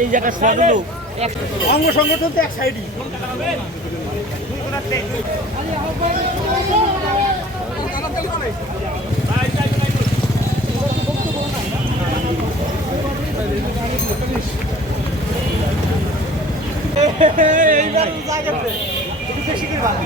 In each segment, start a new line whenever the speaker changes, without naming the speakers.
এই জায়গা সরলো অঙ্গ সংগঠন তো এক সাইডই। এইবার জায়গাতে। তুমি বেশি ভালো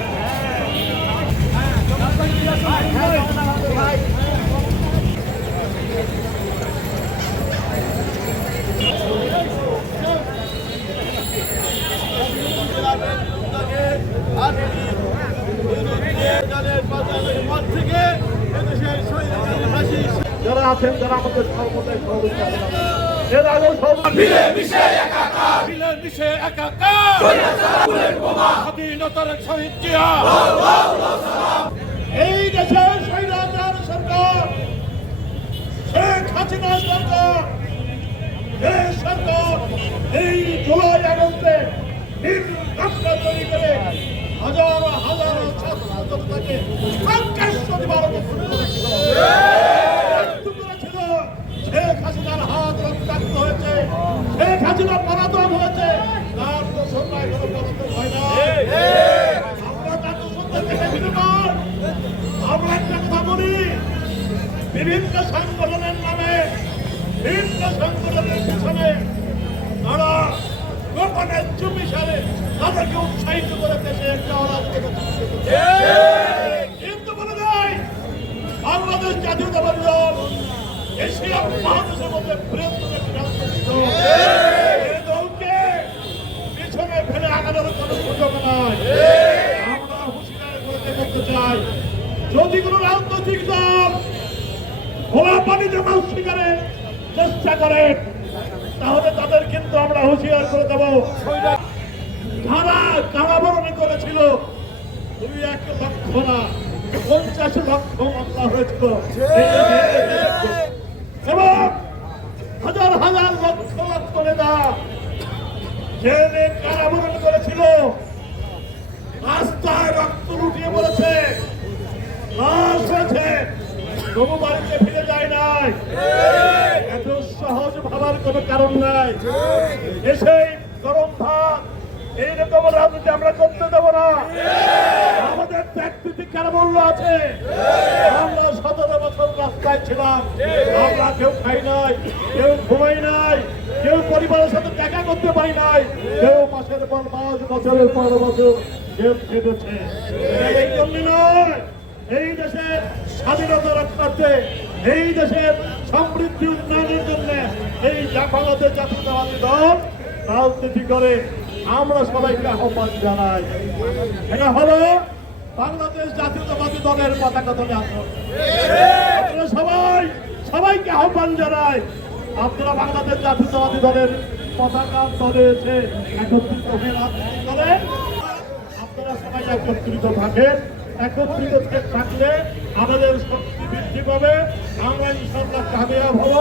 যারা আছেন যারা আমাদের সর্বদাই সহযোগিতা। এর আগেও এই দেশের স্বৈরাচার সরকার শেখ হাসিনা সরকার সরকার এই জুলাই আগস্টে নির্বাচন তৈরি করে হাজার হাজার শেখ হাসিনার হাত রক্তাক্ত হয়েছে, শেখ হাসিনা পরাতন হয়েছে। তার সন্ধ্যায় কোনো পরাতন হয় না। আমরা তাকে সন্ধ্যা থেকে বিনিময় আমরা একটা কথা বলি, বিভিন্ন সংগঠনের নামে, বিভিন্ন সংগঠনের পিছনে তারা গোপনে চুপি সারে তাদেরকে উৎসাহিত করে দেশে একটা অরাজকতা কিন্তু বলে দেয় বাংলাদেশ জাতীয়তাবাদী দল এশিয়া মহাদেশের মধ্যে বৃহত্তম একটি রাজনৈতিক দল। এই দলকে পিছনে ফেলে আগানোর কোনো সুযোগ নাই। আমরা হুঁশিয়ার করে চাই যদি কোনো রাজনৈতিক দল খোলা পানিতে মাছ শিকারের চেষ্টা করে তাহলে তাদের কিন্তু আমরা হুঁশিয়ার করে দেব। যারা কারাবরণী করেছিল। দুই এক লক্ষ না, পঞ্চাশ লক্ষ মামলা হয়েছিল। এবং হাজার হাজার লক্ষ লক্ষ নেতা জেলে কারাবরণ করেছিল। রাস্তায় রক্ত লুটিয়ে পড়েছে, লাশ হয়েছে। তবু বাড়িতে ফিরে যায় নাই। এত সহজ ভাবার কোনো কারণ নাই। এসেই এইরকম রাজনীতি আমরা করতে দেবো না। আমাদের ত্যাগ প্রতিজ্ঞার মূল্য আছে? আমরা সতেরো বছর রাস্তায় ছিলাম। আমরা কেউ খাই নাই, কেউ ঘুমাই নাই, কেউ পরিবারের সাথে দেখা করতে পারি নাই। কেউ মাসের পর মাস, বছরের পর বছর কেউ খেটেছে। এই জন্য নয়, এই দেশের স্বাধীনতা রক্ষার্থে, এই দেশের সমৃদ্ধি উন্নয়নের জন্য এই বাংলাদেশ জাতীয়তাবাদী দল রাজনীতি করে। আমরা সবাইকে আহ্বান জানাই। এটা হলো বাংলাদেশ জাতীয়তাবাদী দলের পতাকা আসুন আপনারা সবাই, সবাইকে আহ্বান জানাই, আপনারা বাংলাদেশ জাতীয়তাবাদী দলের পতাকা দলে এসে একত্রিত হয়ে রাজনীতি আপনারা সবাই একত্রিত থাকেন। একত্রিত থাকলে আমাদের শক্তি বৃদ্ধি পাবে। আমরা ইনশাল্লাহ কামিয়াব হব।